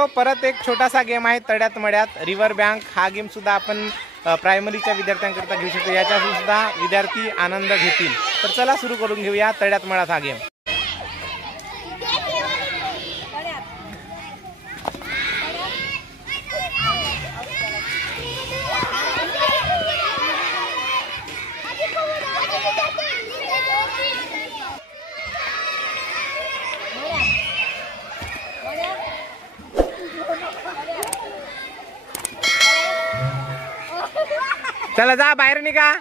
तो परत एक छोटासा गेम आहे तड्यात मड्यात रिव्हर बँक। हा गेम सुद्धा आपण प्रायमरीच्या विद्यार्थ्यांकरता घेऊ शकतो, याच्यातून सुद्धा विद्यार्थी आनंद घेतील। तर चला सुरू करून घेऊया तड्यात मड्यात हा गेम। चला जा बाहेर निघा।